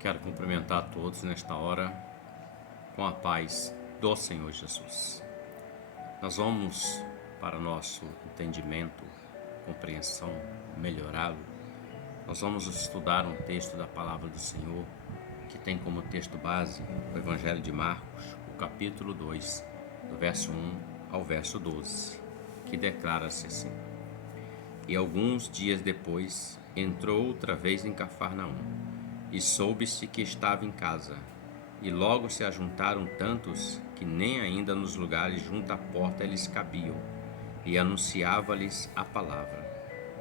Quero cumprimentar a todos nesta hora com a paz do Senhor Jesus. Nós vamos, para nosso entendimento, compreensão, melhorá-lo, nós vamos estudar um texto da Palavra do Senhor que tem como texto base o Evangelho de Marcos, o capítulo 2, do verso 1 ao verso 12, que declara-se assim: E alguns dias depois entrou outra vez em Cafarnaum, e soube-se que estava em casa. E logo se ajuntaram tantos que nem ainda nos lugares junto à porta eles cabiam, e anunciava-lhes a palavra.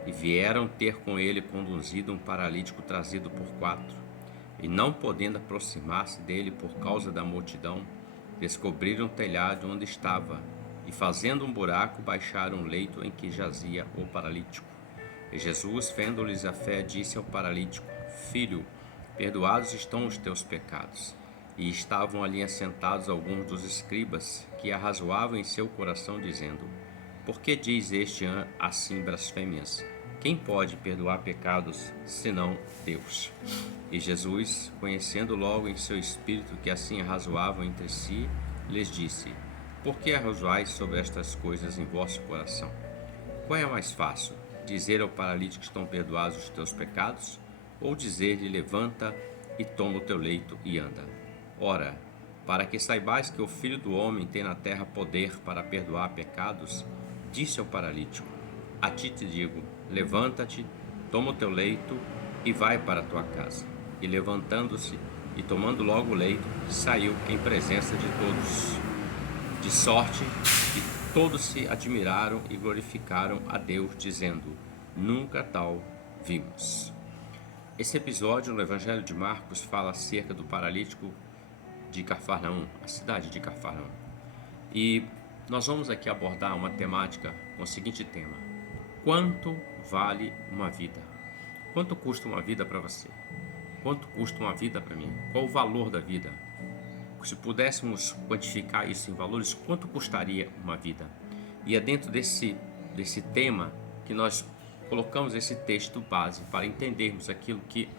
E vieram ter com ele conduzido um paralítico trazido por 4, e não podendo aproximar-se dele por causa da multidão, descobriram o telhado onde estava, e fazendo um buraco baixaram o leito em que jazia o paralítico. E Jesus, vendo-lhes a fé, disse ao paralítico: Filho, perdoados estão os teus pecados. E estavam ali assentados alguns dos escribas, que arrazoavam em seu coração, dizendo: Por que diz este assim blasfêmias? Quem pode perdoar pecados, senão Deus? E Jesus, conhecendo logo em seu espírito que assim arrazoavam entre si, lhes disse: Por que arrazoais sobre estas coisas em vosso coração? Qual é mais fácil, dizer ao paralítico que estão perdoados os teus pecados, ou dizer-lhe: Levanta e toma o teu leito e anda? Ora, para que saibais que o Filho do Homem tem na terra poder para perdoar pecados, disse ao paralítico: A ti te digo, levanta-te, toma o teu leito e vai para a tua casa. E levantando-se e tomando logo o leito, saiu em presença de todos, de sorte que todos se admiraram e glorificaram a Deus, dizendo: Nunca tal vimos. Esse episódio no Evangelho de Marcos fala acerca do paralítico de Cafarnaum, a cidade de Cafarnaum. E nós vamos aqui abordar uma temática com o seguinte tema: quanto vale uma vida? Quanto custa uma vida para você? Quanto custa uma vida para mim? Qual o valor da vida? Se pudéssemos quantificar isso em valores, quanto custaria uma vida? E é dentro desse tema que nós colocamos esse texto base para entendermos aquilo que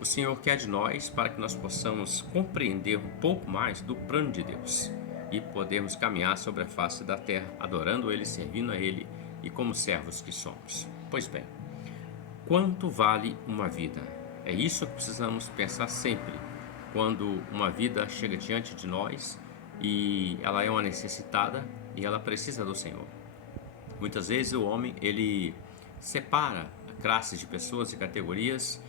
o Senhor quer de nós, para que nós possamos compreender um pouco mais do plano de Deus e podermos caminhar sobre a face da terra, adorando Ele, servindo a Ele e como servos que somos. Pois bem, quanto vale uma vida? É isso que precisamos pensar sempre quando uma vida chega diante de nós e ela é uma necessitada e ela precisa do Senhor. Muitas vezes o homem ele separa classes de pessoas e categorias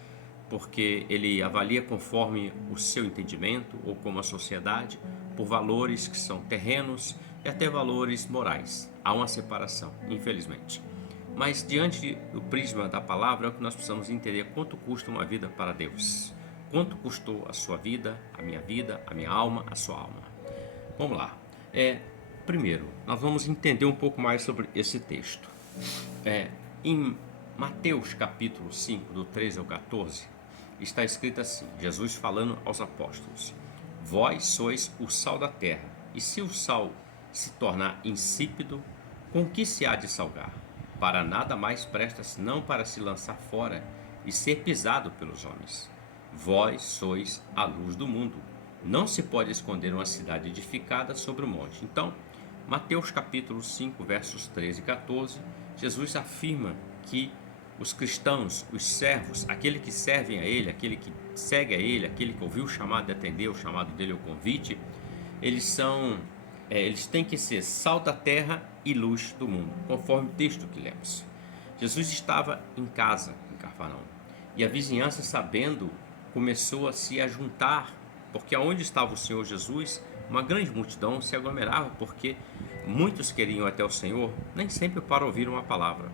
porque ele avalia conforme o seu entendimento ou como a sociedade, por valores que são terrenos e até valores morais. Há uma separação, infelizmente. Mas diante do prisma da palavra é o que nós precisamos entender: quanto custa uma vida para Deus? Quanto custou a sua vida, a minha alma, a sua alma? Vamos lá. Primeiro, nós vamos entender um pouco mais sobre esse texto. Em Mateus capítulo 5, do 13 ao 14, está escrito assim, Jesus falando aos apóstolos: Vós sois o sal da terra, e se o sal se tornar insípido, com que se há de salgar? Para nada mais presta senão para se lançar fora e ser pisado pelos homens. Vós sois a luz do mundo. Não se pode esconder uma cidade edificada sobre o monte. Então, Mateus capítulo 5, versos 13 e 14, Jesus afirma que os cristãos, os servos, aquele que servem a Ele, aquele que segue a Ele, aquele que ouviu o chamado de atender o chamado dele, o convite, eles têm que ser sal da terra e luz do mundo, conforme o texto que lemos. Jesus estava em casa, em Cafarnaum, e a vizinhança, sabendo, começou a se ajuntar, porque aonde estava o Senhor Jesus, uma grande multidão se aglomerava, porque muitos queriam até o Senhor, nem sempre para ouvir uma palavra.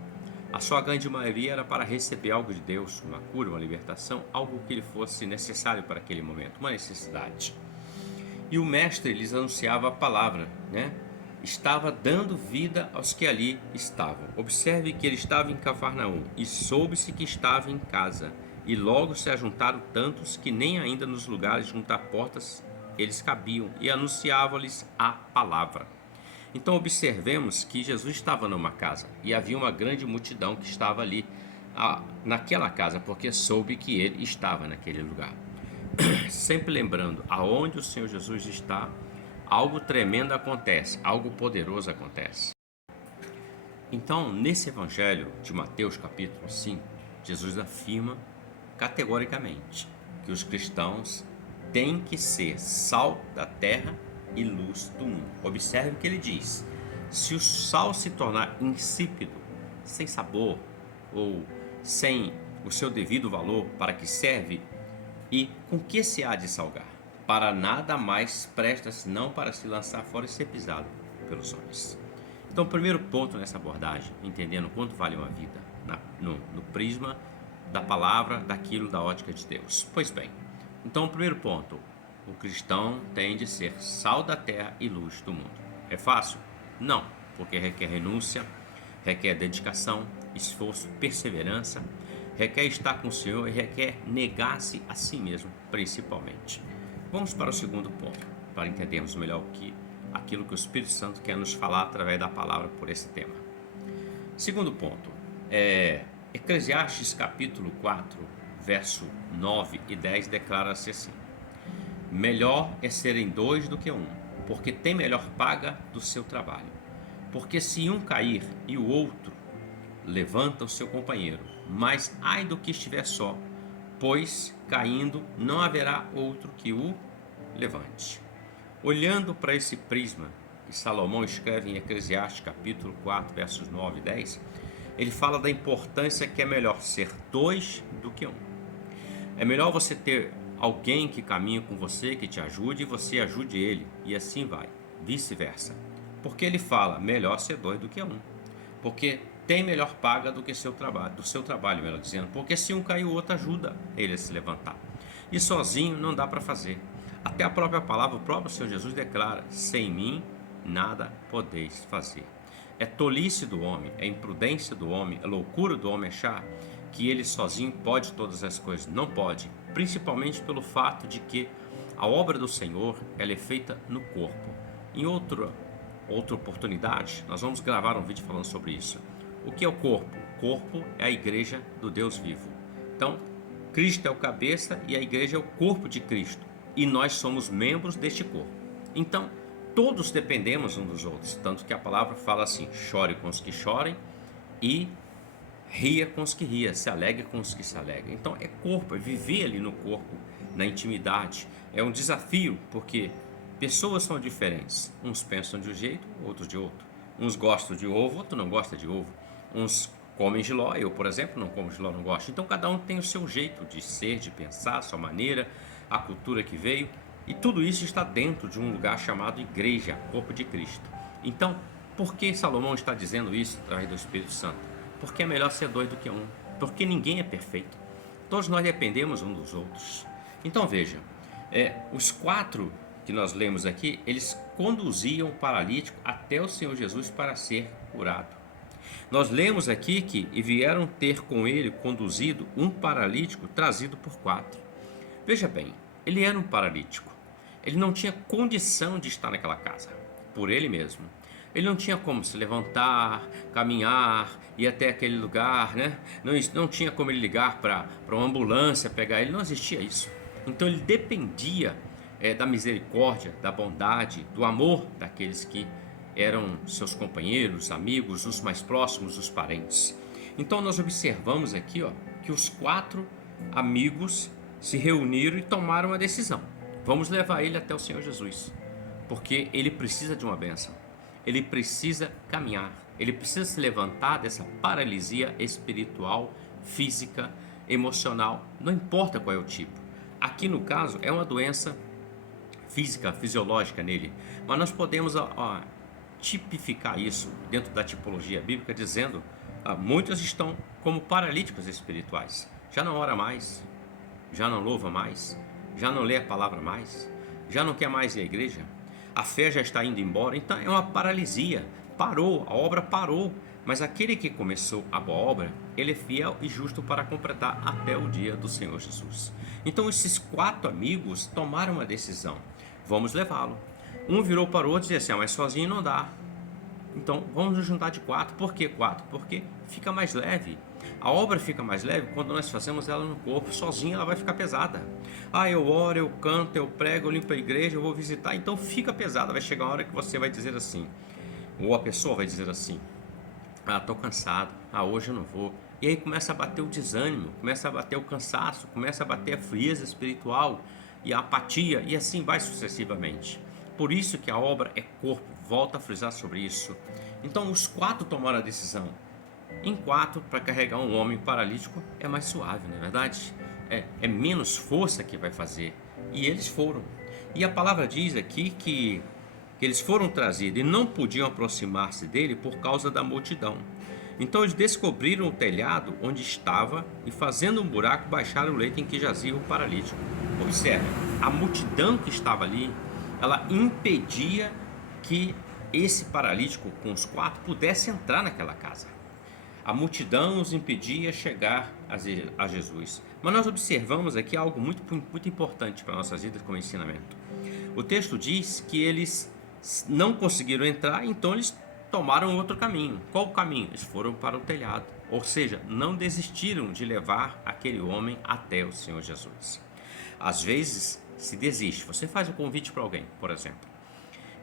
A sua grande maioria era para receber algo de Deus, uma cura, uma libertação, algo que lhe fosse necessário para aquele momento, uma necessidade. E o mestre lhes anunciava a palavra, Estava dando vida aos que ali estavam. Observe que ele estava em Cafarnaum, e soube-se que estava em casa. E logo se ajuntaram tantos que nem ainda nos lugares junto à porta eles cabiam, e anunciava-lhes a palavra. Então observemos que Jesus estava numa casa e havia uma grande multidão que estava ali naquela casa, porque soube que ele estava naquele lugar. sempre lembrando, aonde o Senhor Jesus está, algo tremendo acontece, algo poderoso acontece. Então, nesse evangelho de Mateus capítulo 5, Jesus afirma categoricamente que os cristãos têm que ser sal da terra e luz do mundo. Observe o que ele diz: se o sal se tornar insípido, sem sabor ou sem o seu devido valor, para que serve e com que se há de salgar? Para nada mais presta senão para se lançar fora e ser pisado pelos homens. Então, o primeiro ponto nessa abordagem, entendendo quanto vale uma vida, no prisma da palavra, daquilo, da ótica de Deus. Pois bem, então o primeiro ponto: o cristão tem de ser sal da terra e luz do mundo. É fácil? Não, porque requer renúncia, requer dedicação, esforço, perseverança, requer estar com o Senhor e requer negar-se a si mesmo, principalmente. Vamos para o segundo ponto, para entendermos melhor aquilo que o Espírito Santo quer nos falar através da palavra por esse tema. Segundo ponto, Eclesiastes capítulo 4, verso 9 e 10 declara-se assim: melhor é serem dois do que um, porque tem melhor paga do seu trabalho. Porque se um cair e o outro levanta o seu companheiro, mas ai do que estiver só, pois caindo não haverá outro que o levante. Olhando para esse prisma que Salomão escreve em Eclesiastes capítulo 4, versos 9 e 10, ele fala da importância que é melhor ser dois do que um. É melhor você ter alguém que caminha com você, que te ajude, e você ajude ele, e assim vai, vice-versa. Porque ele fala, melhor ser dois do que um. Porque tem melhor paga do que do seu trabalho, melhor dizendo. Porque se um cair, o outro ajuda ele a se levantar. E sozinho não dá para fazer. Até a própria palavra, o próprio Senhor Jesus declara: sem mim nada podeis fazer. É tolice do homem, é imprudência do homem, é loucura do homem achar que ele sozinho pode todas as coisas. Não pode, principalmente pelo fato de que a obra do Senhor ela é feita no corpo. Em outra oportunidade, nós vamos gravar um vídeo falando sobre isso. O que é o corpo? O corpo é a igreja do Deus vivo. Então, Cristo é o cabeça e a igreja é o corpo de Cristo. E nós somos membros deste corpo. Então, todos dependemos uns dos outros. Tanto que a palavra fala assim: chore com os que chorem e ria com os que ria, se alegre com os que se alegram. Então, é corpo, é viver ali no corpo, na intimidade. É um desafio, porque pessoas são diferentes. Uns pensam de um jeito, outros de outro. Uns gostam de ovo, outros não gostam de ovo. Uns comem jiló, eu, por exemplo, não como jiló, não gosto. Então, cada um tem o seu jeito de ser, de pensar, a sua maneira, a cultura que veio. E tudo isso está dentro de um lugar chamado igreja, corpo de Cristo. Então, por que Salomão está dizendo isso através do Espírito Santo? Porque é melhor ser dois do que um. Porque ninguém é perfeito. Todos nós dependemos uns dos outros. Então, veja, os 4 que nós lemos aqui, eles conduziam o paralítico até o Senhor Jesus para ser curado. Nós lemos aqui que e vieram ter com ele conduzido um paralítico trazido por 4. Veja bem, ele era um paralítico. Ele não tinha condição de estar naquela casa, por ele mesmo. Ele não tinha como se levantar, caminhar, ir até aquele lugar, né? Não tinha como ele ligar para uma ambulância, pegar ele, não existia isso. Então ele dependia da misericórdia, da bondade, do amor daqueles que eram seus companheiros, amigos, os mais próximos, os parentes. Então nós observamos aqui que os 4 amigos se reuniram e tomaram uma decisão: vamos levar ele até o Senhor Jesus, porque ele precisa de uma bênção, ele precisa caminhar, ele precisa se levantar dessa paralisia espiritual, física, emocional, não importa qual é o tipo. Aqui no caso é uma doença física, fisiológica nele, mas nós podemos tipificar isso dentro da tipologia bíblica dizendo: muitos estão como paralíticos espirituais, já não ora mais, já não louva mais, já não lê a palavra mais, já não quer mais ir à igreja, a fé já está indo embora. Então é uma paralisia, parou, a obra parou. Mas aquele que começou a boa obra, ele é fiel e justo para completar até o dia do Senhor Jesus. Então esses 4 amigos tomaram uma decisão: vamos levá-lo. Um virou para o outro e disse assim: mas sozinho não dá. Então vamos nos juntar de 4. Por que 4? Porque fica mais leve. A obra fica mais leve quando nós fazemos ela no corpo. Sozinha ela vai ficar pesada. Eu oro, eu canto, eu prego, eu limpo a igreja, eu vou visitar. Então fica pesada. Vai chegar uma hora que você vai dizer assim, ou a pessoa vai dizer assim: tô cansado, hoje eu não vou. E aí começa a bater o desânimo, começa a bater o cansaço, começa a bater a frieza espiritual e a apatia, e assim vai sucessivamente. Por isso que a obra é corpo. Volta a frisar sobre isso. Então os 4 tomaram a decisão. Em 4, para carregar um homem paralítico é mais suave, não é verdade? É menos força que vai fazer. E eles foram. E a palavra diz aqui que eles foram trazidos e não podiam aproximar-se dele por causa da multidão. Então eles descobriram o telhado onde estava e, fazendo um buraco, baixaram o leito em que jazia o paralítico. Observe, a multidão que estava ali, ela impedia que esse paralítico com os 4 pudesse entrar naquela casa. A multidão os impedia chegar a Jesus. Mas nós observamos aqui algo muito importante para nossas vidas como ensinamento. O texto diz que eles não conseguiram entrar, então eles tomaram outro caminho. Qual o caminho? Eles foram para o telhado. Ou seja, não desistiram de levar aquele homem até o Senhor Jesus. Às vezes se desiste. Você faz um convite para alguém, por exemplo,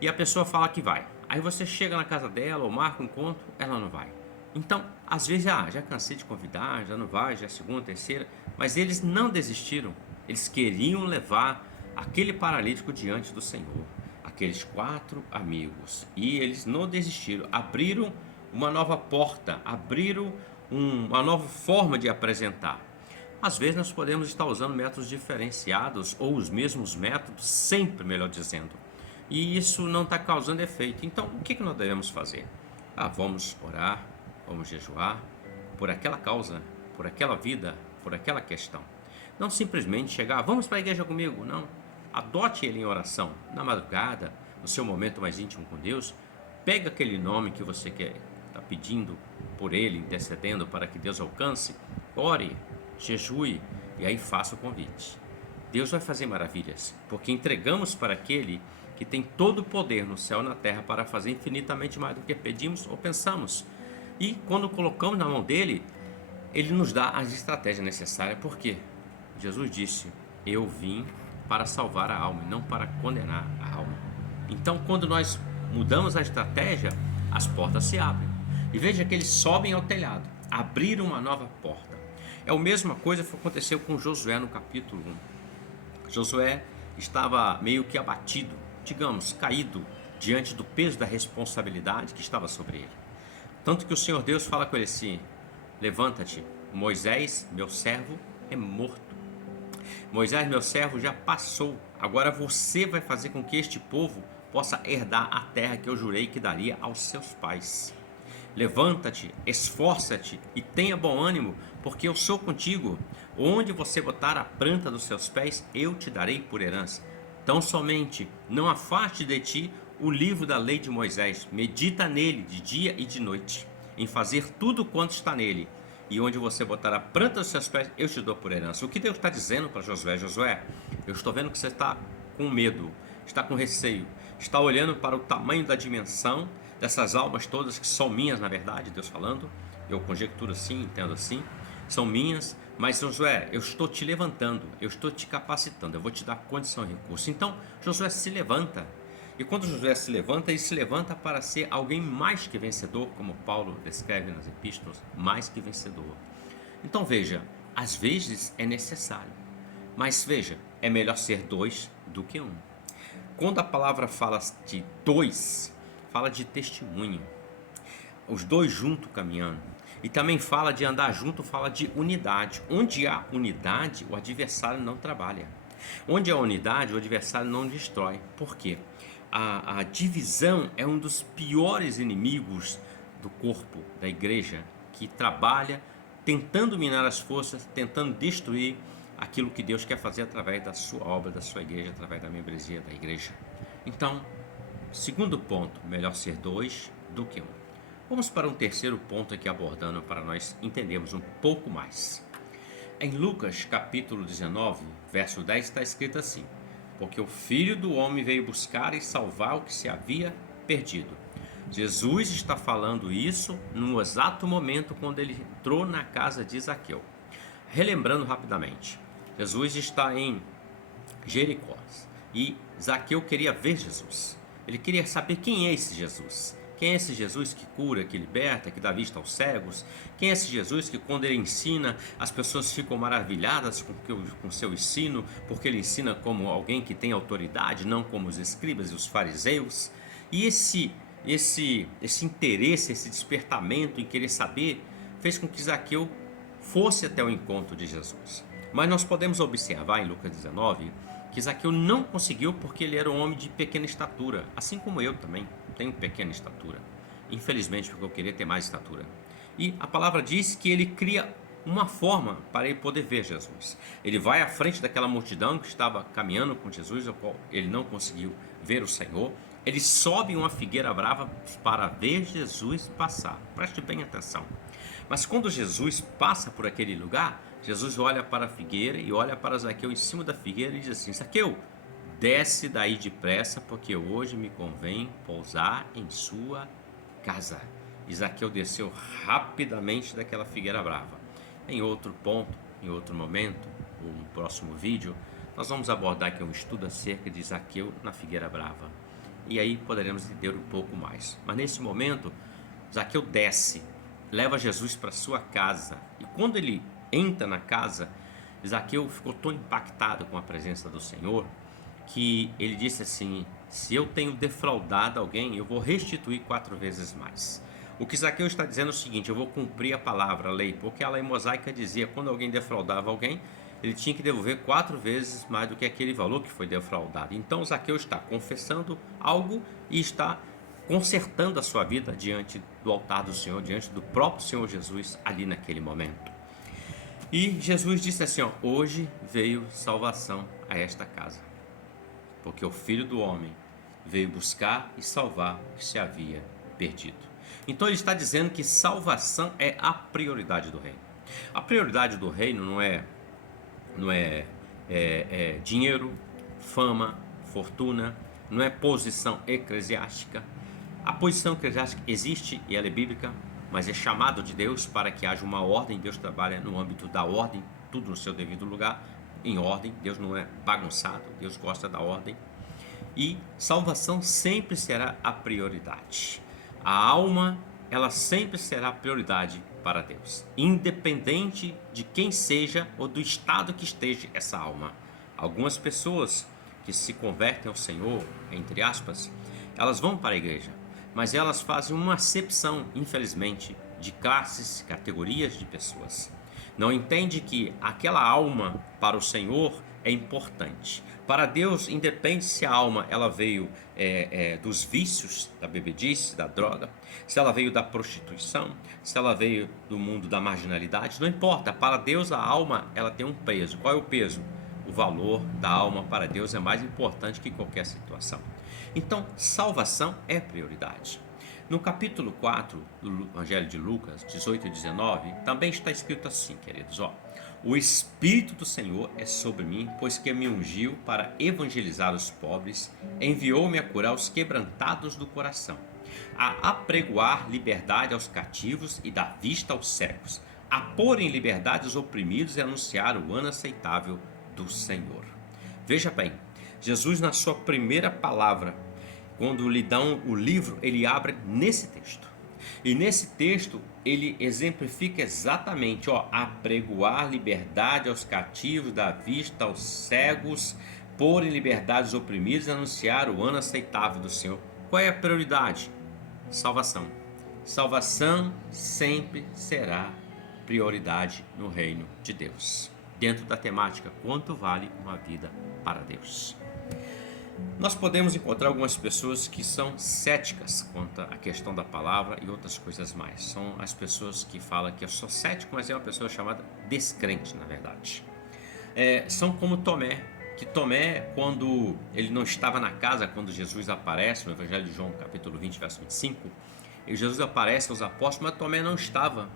e a pessoa fala que vai. Aí você chega na casa dela ou marca um encontro, ela não vai. Então, às vezes, já cansei de convidar, já não vai, já é segunda, terceira. Mas eles não desistiram. Eles queriam levar aquele paralítico diante do Senhor. Aqueles 4 amigos. E eles não desistiram. Abriram uma nova porta. Abriram uma nova forma de apresentar. Às vezes nós podemos estar usando métodos diferenciados ou os mesmos métodos, sempre melhor dizendo. E isso não está causando efeito. Então, o que nós devemos fazer? Vamos orar, vamos jejuar por aquela causa, por aquela vida, por aquela questão. Não simplesmente chegar, vamos para a igreja comigo. Não. Adote ele em oração, na madrugada, no seu momento mais íntimo com Deus. Pega aquele nome que você quer, está pedindo por ele, intercedendo para que Deus alcance. Ore, jejue e aí faça o convite. Deus vai fazer maravilhas, porque entregamos para aquele que tem todo o poder no céu e na terra para fazer infinitamente mais do que pedimos ou pensamos. E quando colocamos na mão dele, ele nos dá as estratégias necessárias. Por quê? Jesus disse: eu vim para salvar a alma e não para condenar a alma. Então, quando nós mudamos a estratégia, as portas se abrem. E veja que eles sobem ao telhado, abriram uma nova porta. É a mesma coisa que aconteceu com Josué no capítulo 1. Josué estava meio que abatido, digamos, caído diante do peso da responsabilidade que estava sobre ele. Tanto que o Senhor Deus fala com ele assim: levanta-te, Moisés, meu servo, é morto. Moisés, meu servo, já passou. Agora você vai fazer com que este povo possa herdar a terra que eu jurei que daria aos seus pais. Levanta-te, esforça-te e tenha bom ânimo, porque eu sou contigo. Onde você botar a planta dos seus pés, eu te darei por herança. Tão somente não afaste de ti o livro da lei de Moisés. Medita nele de dia e de noite, em fazer tudo quanto está nele. E onde você botar a planta dos seus pés, eu te dou por herança. O que Deus está dizendo para Josué? Josué, eu estou vendo que você está com medo, está com receio, está olhando para o tamanho da dimensão dessas almas todas que são minhas, na verdade, Deus falando. Eu conjecturo assim, entendo assim, são minhas. Mas Josué, eu estou te levantando, eu estou te capacitando, eu vou te dar condição e recurso. Então Josué se levanta. E quando Josué se levanta, ele se levanta para ser alguém mais que vencedor, como Paulo descreve nas epístolas, mais que vencedor. Então veja, às vezes é necessário, mas veja, é melhor ser 2 do que 1. Quando a palavra fala de 2, fala de testemunho, os 2 juntos caminhando. E também fala de andar junto, fala de unidade. Onde há unidade, o adversário não trabalha. Onde há unidade, o adversário não destrói. Por quê? A divisão é um dos piores inimigos do corpo, da igreja, que trabalha tentando minar as forças, tentando destruir aquilo que Deus quer fazer através da sua obra, da sua igreja, através da membresia da igreja. Então, segundo ponto, melhor ser 2 do que 1. Vamos para um terceiro ponto aqui abordando para nós entendermos um pouco mais. Em Lucas capítulo 19, verso 10 está escrito assim: porque o Filho do Homem veio buscar e salvar o que se havia perdido. Jesus está falando isso no exato momento quando ele entrou na casa de Zaqueu. Relembrando rapidamente, Jesus está em Jericó e Zaqueu queria ver Jesus. Ele queria saber quem é esse Jesus. Quem é esse Jesus que cura, que liberta, que dá vista aos cegos? Quem é esse Jesus que quando ele ensina, as pessoas ficam maravilhadas com seu ensino, porque ele ensina como alguém que tem autoridade, não como os escribas e os fariseus? E esse interesse, esse despertamento em querer saber, fez com que Zaqueu fosse até o encontro de Jesus. Mas nós podemos observar em Lucas 19 que Zaqueu não conseguiu porque ele era um homem de pequena estatura, assim como eu também tenho pequena estatura, infelizmente, porque eu queria ter mais estatura. E a palavra diz que ele cria uma forma para ele poder ver Jesus. Ele vai à frente daquela multidão que estava caminhando com Jesus, ao qual ele não conseguiu ver o Senhor. Ele sobe uma figueira brava para ver Jesus passar. Preste bem atenção. Mas quando Jesus passa por aquele lugar, Jesus olha para a figueira e olha para Zaqueu em cima da figueira e diz assim: Zaqueu, desce daí depressa, porque hoje me convém pousar em sua casa. E Zaqueu desceu rapidamente daquela figueira brava. Em outro ponto, em outro momento, ou no próximo vídeo, nós vamos abordar aqui um estudo acerca de Zaqueu na figueira brava. E aí poderemos entender um pouco mais. Mas nesse momento, Zaqueu desce, leva Jesus para sua casa. E quando ele entra na casa, Zaqueu ficou tão impactado com a presença do Senhor que ele disse assim: se eu tenho defraudado alguém, eu vou restituir 4 vezes mais. O que Zaqueu está dizendo é o seguinte: eu vou cumprir a palavra, a lei, porque a lei mosaica dizia que quando alguém defraudava alguém, ele tinha que devolver 4 vezes mais do que aquele valor que foi defraudado. Então Zaqueu está confessando algo e está consertando a sua vida diante do altar do Senhor, diante do próprio Senhor Jesus ali naquele momento. E Jesus disse assim: ó, hoje veio salvação a esta casa, porque o Filho do Homem veio buscar e salvar o que se havia perdido. Então ele está dizendo que salvação é a prioridade do reino. A prioridade do reino não é dinheiro, fama, fortuna, não é posição eclesiástica. A posição eclesiástica existe e ela é bíblica, mas é chamado de Deus para que haja uma ordem. Deus trabalha no âmbito da ordem, tudo no seu devido lugar, em ordem. Deus não é bagunçado, Deus gosta da ordem. E salvação sempre será a prioridade. A alma, ela sempre será a prioridade para Deus, independente de quem seja ou do estado que esteja essa alma. Algumas pessoas que se convertem ao Senhor, entre aspas, elas vão para a igreja, mas elas fazem uma acepção, infelizmente, de classes, categorias de pessoas. Não entende que aquela alma para o Senhor é importante. Para Deus, independe se a alma ela veio dos vícios, da bebedice, da droga, se ela veio da prostituição, se ela veio do mundo da marginalidade, não importa. Para Deus a alma ela tem um peso. Qual é o peso? O valor da alma para Deus é mais importante que qualquer situação. Então, salvação é prioridade. No capítulo 4 do Evangelho de Lucas, 18 e 19, também está escrito assim, queridos, ó: o Espírito do Senhor é sobre mim, pois que me ungiu para evangelizar os pobres, enviou-me a curar os quebrantados do coração, a apregoar liberdade aos cativos e dar vista aos cegos, a pôr em liberdade os oprimidos e anunciar o ano aceitável do Senhor. Veja bem, Jesus na sua primeira palavra, quando lhe dão o livro, ele abre nesse texto. E nesse texto ele exemplifica exatamente, ó, apregoar liberdade aos cativos, dar vista aos cegos, pôr em liberdade os oprimidos e anunciar o ano aceitável do Senhor. Qual é a prioridade? Salvação. Salvação sempre será prioridade no reino de Deus. Dentro da temática, quanto vale uma vida para Deus? Nós podemos encontrar algumas pessoas que são céticas quanto à questão da palavra e outras coisas mais. São as pessoas que falam que eu sou cético, mas é uma pessoa chamada descrente, na verdade. São como Tomé, que Tomé, quando ele não estava na casa, quando Jesus aparece, no Evangelho de João, capítulo 20, verso 25, e Jesus aparece aos apóstolos, mas Tomé não estava.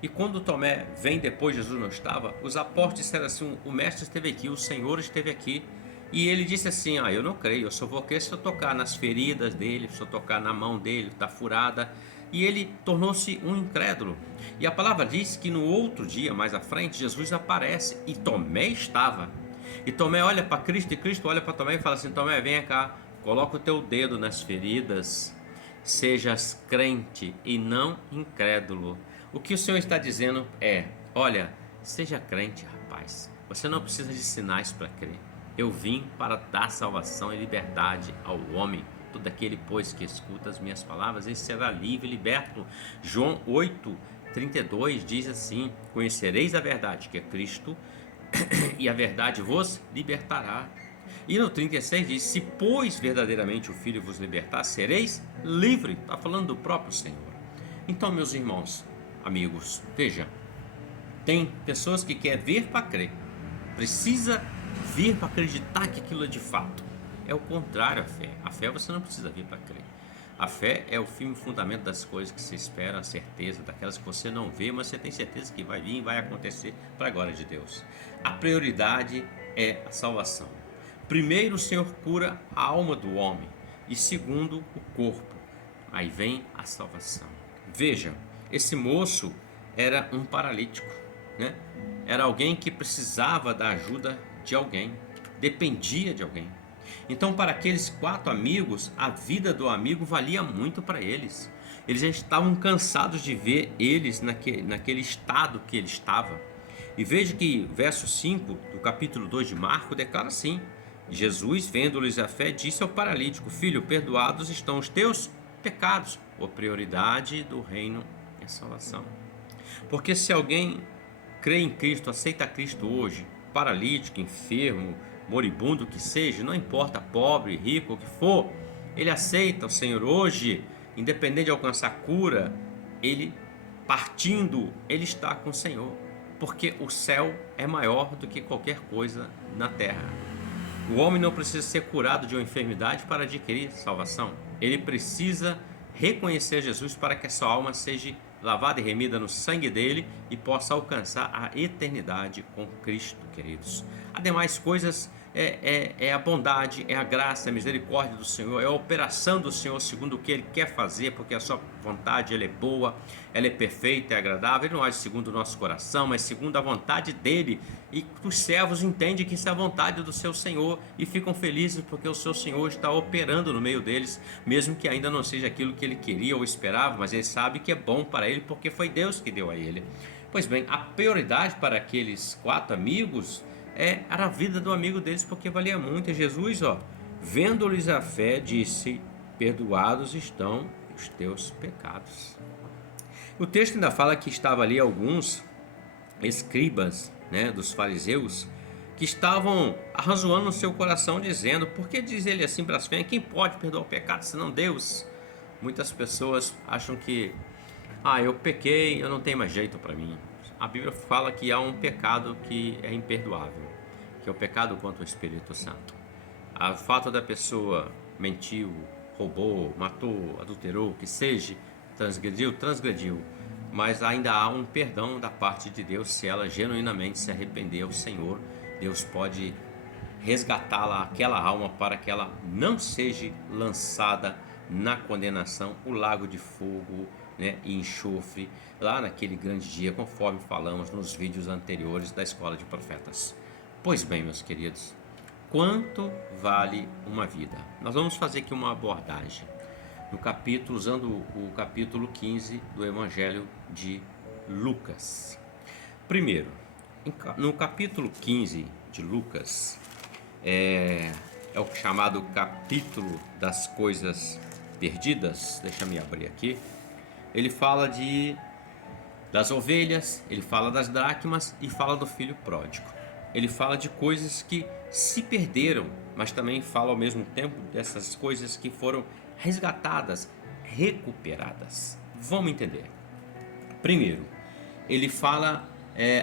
E quando Tomé vem depois, Jesus não estava, os apóstolos disseram assim: o mestre esteve aqui, o Senhor esteve aqui. E ele disse assim: eu não creio, eu só vou crer se eu tocar nas feridas dele, se eu tocar na mão dele, está furada. E ele tornou-se um incrédulo. E a palavra diz que no outro dia, mais à frente, Jesus aparece e Tomé estava. E Tomé olha para Cristo e Cristo olha para Tomé e fala assim: Tomé, venha cá, coloca o teu dedo nas feridas, sejas crente e não incrédulo. O que o Senhor está dizendo é: olha, seja crente, rapaz. Você não precisa de sinais para crer. Eu vim para dar salvação e liberdade ao homem. Todo aquele, pois, que escuta as minhas palavras, esse será livre e liberto. João 8:32 diz assim: conhecereis a verdade, que é Cristo, e a verdade vos libertará. E no 36 diz: se pois verdadeiramente o Filho vos libertar, sereis livre. Está falando do próprio Senhor. Então, meus irmãos, amigos, veja, tem pessoas que querem ver para crer, precisa ver para acreditar que aquilo é de fato. É o contrário à fé. A fé você não precisa ver para crer. A fé é o firme fundamento das coisas que se espera, a certeza daquelas que você não vê, mas você tem certeza que vai vir e vai acontecer para a glória de Deus. A prioridade é a salvação. Primeiro, o Senhor cura a alma do homem, e segundo, o corpo. Aí vem a salvação. Veja, esse moço era um paralítico, né? Era alguém que precisava da ajuda de alguém, dependia de alguém. Então, para aqueles 4 amigos, a vida do amigo valia muito para eles. Eles já estavam cansados de ver eles naquele estado que ele estava. E veja que verso 5 do capítulo 2 de Marcos declara assim: Jesus, vendo-lhes a fé, disse ao paralítico: filho, perdoados estão os teus pecados. A prioridade do reino é a salvação. Porque se alguém crê em Cristo, aceita Cristo hoje, paralítico, enfermo, moribundo que seja, não importa, pobre, rico, o que for, ele aceita o Senhor hoje, independente de alcançar cura, ele partindo, ele está com o Senhor, porque o céu é maior do que qualquer coisa na terra. O homem não precisa ser curado de uma enfermidade para adquirir salvação. Ele precisa reconhecer Jesus para que a sua alma seja lavada e remida no sangue dele e possa alcançar a eternidade com Cristo, queridos. Ademais coisas é a bondade, é a graça, a misericórdia do Senhor, é a operação do Senhor segundo o que Ele quer fazer, porque a sua vontade ela é boa, ela é perfeita, é agradável. Ele não age segundo o nosso coração, mas segundo a vontade dEle. E os servos entendem que isso é a vontade do seu Senhor e ficam felizes porque o seu Senhor está operando no meio deles, mesmo que ainda não seja aquilo que ele queria ou esperava, mas ele sabe que é bom para ele porque foi Deus que deu a ele. Pois bem, a prioridade para aqueles 4 amigos era a vida do amigo deles, porque valia muito. E Jesus, vendo-lhes a fé, disse: perdoados estão os teus pecados. O texto ainda fala que estava ali alguns escribas, né, dos fariseus, que estavam arrazoando no seu coração, dizendo: por que diz ele assim, blasfema? Quem pode perdoar o pecado senão Deus? Muitas pessoas acham que eu pequei, eu não tenho mais jeito para mim. A Bíblia fala que há um pecado que é imperdoável, que é o pecado contra o Espírito Santo. O fato da pessoa mentiu, roubou, matou, adulterou, que seja, transgrediu, mas ainda há um perdão da parte de Deus. Se ela genuinamente se arrepender ao Senhor, Deus pode resgatá-la, aquela alma, para que ela não seja lançada na condenação, o lago de fogo, né, e enxofre, lá naquele grande dia, conforme falamos nos vídeos anteriores da Escola de Profetas. Pois bem, meus queridos, quanto vale uma vida? Nós vamos fazer aqui uma abordagem no capítulo, usando o capítulo 15 do Evangelho de Lucas. Primeiro, no capítulo 15 de Lucas, é o chamado capítulo das coisas perdidas. Deixa eu abrir aqui. Ele fala das ovelhas, ele fala das dracmas e fala do filho pródigo. Ele fala de coisas que se perderam, mas também fala ao mesmo tempo dessas coisas que foram resgatadas, recuperadas. Vamos entender. Primeiro, ele fala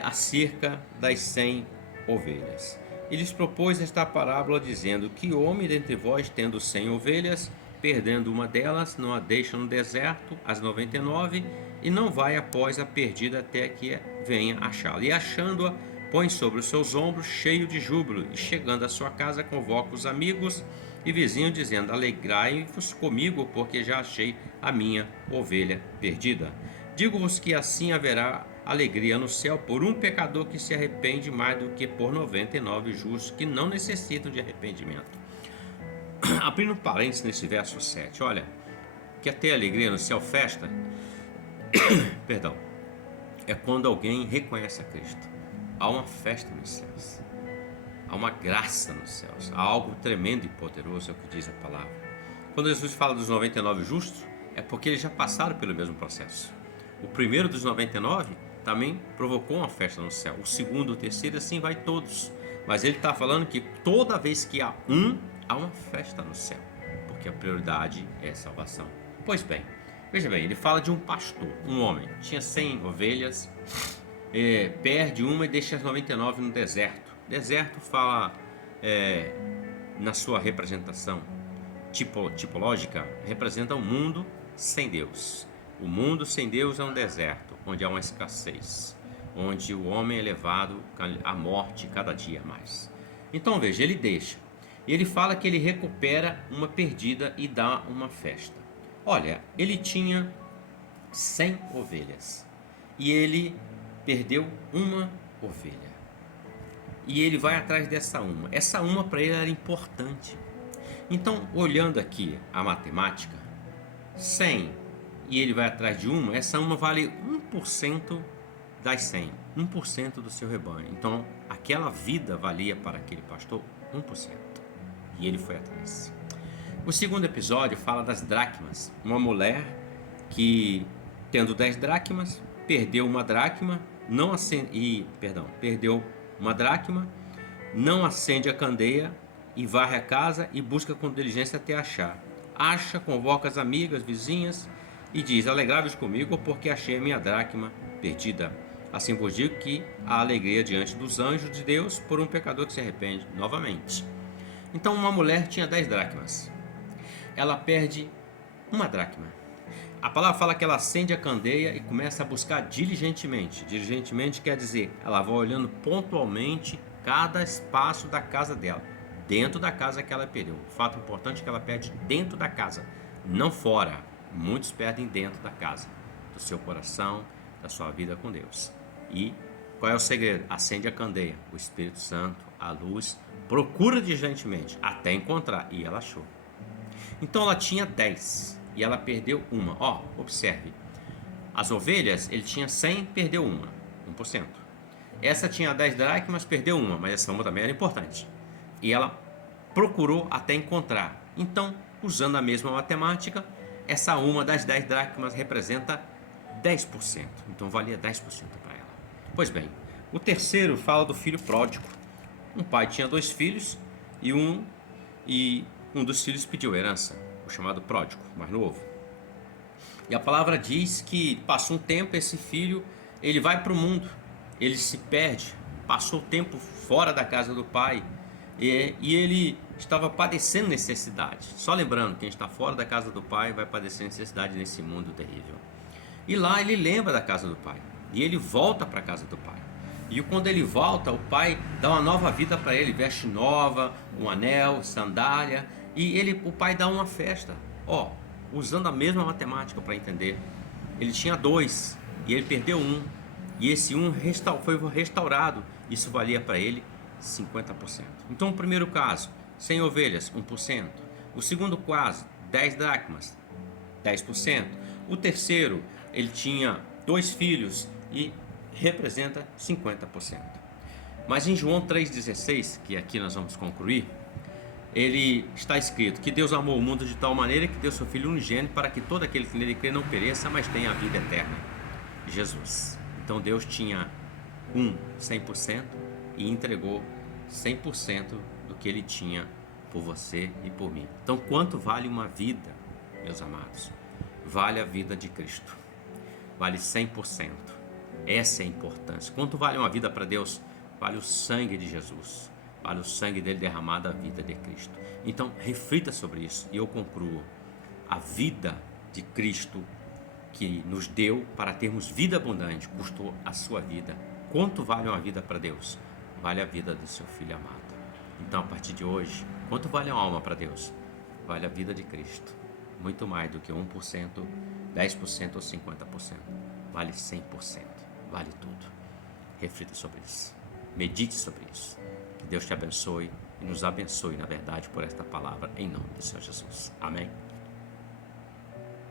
acerca das 100 ovelhas. Ele lhes propôs esta parábola dizendo: que homem dentre vós, tendo 100 ovelhas, perdendo uma delas, não a deixa no deserto, as 99, e não vai após a perdida até que venha achá-la. E achando-a, põe sobre os seus ombros cheio de júbilo, e chegando à sua casa convoca os amigos e vizinhos, dizendo: alegrai-vos comigo, porque já achei a minha ovelha perdida. Digo-vos que assim haverá alegria no céu por um pecador que se arrepende, mais do que por 99 justos que não necessitam de arrependimento. Abrindo parênteses nesse verso 7, olha, quer ter alegria no céu, festa, perdão, é quando alguém reconhece a Cristo. Há uma festa nos céus, há uma graça nos céus, há algo tremendo e poderoso, é o que diz a palavra. Quando Jesus fala dos 99 justos, é porque eles já passaram pelo mesmo processo. O primeiro dos 99 também provocou uma festa no céu, o segundo, o terceiro, assim vai todos. Mas ele está falando que toda vez que há uma festa no céu, porque a prioridade é a salvação. Pois bem, veja bem, ele fala de um pastor, um homem, tinha 100 ovelhas, perde uma e deixa as 99 no deserto. Deserto fala, na sua representação tipológica, representa um mundo sem Deus. O mundo sem Deus é um deserto, onde há uma escassez, onde o homem é levado à morte cada dia mais. Então veja, ele deixa, e ele fala que ele recupera uma perdida e dá uma festa. Olha, ele tinha 100 ovelhas e ele perdeu uma ovelha. E ele vai atrás dessa uma. Essa uma para ele era importante. Então, olhando aqui a matemática, 100 e ele vai atrás de uma, essa uma vale 1% das 100, 1% do seu rebanho. Então, aquela vida valia para aquele pastor 1%. E ele foi atrás. O segundo episódio fala das dracmas. Uma mulher que, tendo 10 dracmas, perdeu uma dracma, perdeu uma dracma, não acende a candeia e varre a casa e busca com diligência até achar. Acha, convoca as amigas, vizinhas e diz: alegrai-vos comigo, porque achei a minha dracma perdida. Assim vos digo que há alegria diante dos anjos de Deus por um pecador que se arrepende novamente. Então uma mulher tinha 10 dracmas. Ela perde uma dracma. A palavra fala que ela acende a candeia e começa a buscar diligentemente. Diligentemente quer dizer, ela vai olhando pontualmente cada espaço da casa dela, dentro da casa que ela perdeu. O fato importante é que ela perde dentro da casa, não fora. Muitos perdem dentro da casa, do seu coração, da sua vida com Deus. E qual é o segredo? Acende a candeia, o Espírito Santo, a luz, procura diligentemente até encontrar, e ela achou. Então ela tinha 10 e ela perdeu uma. Observe, as ovelhas, ele tinha 100, perdeu uma, 1%. Essa tinha 10 dracmas, perdeu uma, mas essa uma também era importante. E ela procurou até encontrar. Então, usando a mesma matemática, essa uma das 10 dracmas representa 10%. Então valia 10% para ela. Pois bem, o terceiro fala do filho pródigo. Um pai tinha 2 filhos e um dos filhos pediu herança, o chamado pródigo, mais novo. E a palavra diz que passou um tempo, esse filho, ele vai para o mundo, ele se perde, passou o tempo fora da casa do pai e ele estava padecendo necessidade. Só lembrando, quem está fora da casa do pai vai padecer necessidade nesse mundo terrível. E lá ele lembra da casa do pai e ele volta para a casa do pai. E quando ele volta, o pai dá uma nova vida para ele, veste nova, um anel, sandália, e o pai dá uma festa, usando a mesma matemática para entender. Ele tinha 2 e ele perdeu um, e esse um foi restaurado, isso valia para ele 50%. Então o primeiro caso, 100 ovelhas, 1%. O segundo caso, 10 dracmas, 10%. O terceiro, ele tinha 2 filhos e representa 50%. Mas em João 3,16, que aqui nós vamos concluir, ele está escrito que Deus amou o mundo de tal maneira que deu seu Filho unigênito para que todo aquele que nele crê não pereça, mas tenha a vida eterna. Jesus. Então Deus tinha 100% e entregou 100% do que ele tinha por você e por mim. Então quanto vale uma vida, meus amados? Vale a vida de Cristo. Vale 100%. Essa é a importância. Quanto vale uma vida para Deus? Vale o sangue de Jesus. Vale o sangue dele derramado, a vida de Cristo. Então, reflita sobre isso. E eu concluo. A vida de Cristo que nos deu para termos vida abundante, custou a sua vida Quanto vale uma vida para Deus? Vale a vida do seu filho amado. Então, a partir de hoje, quanto vale uma alma para Deus? Vale a vida de Cristo. Muito mais do que 1%, 10% ou 50%. Vale 100%. Vale tudo. Reflita sobre isso. Medite sobre isso. Que Deus te abençoe e nos abençoe, na verdade, por esta palavra, em nome do Senhor Jesus. Amém?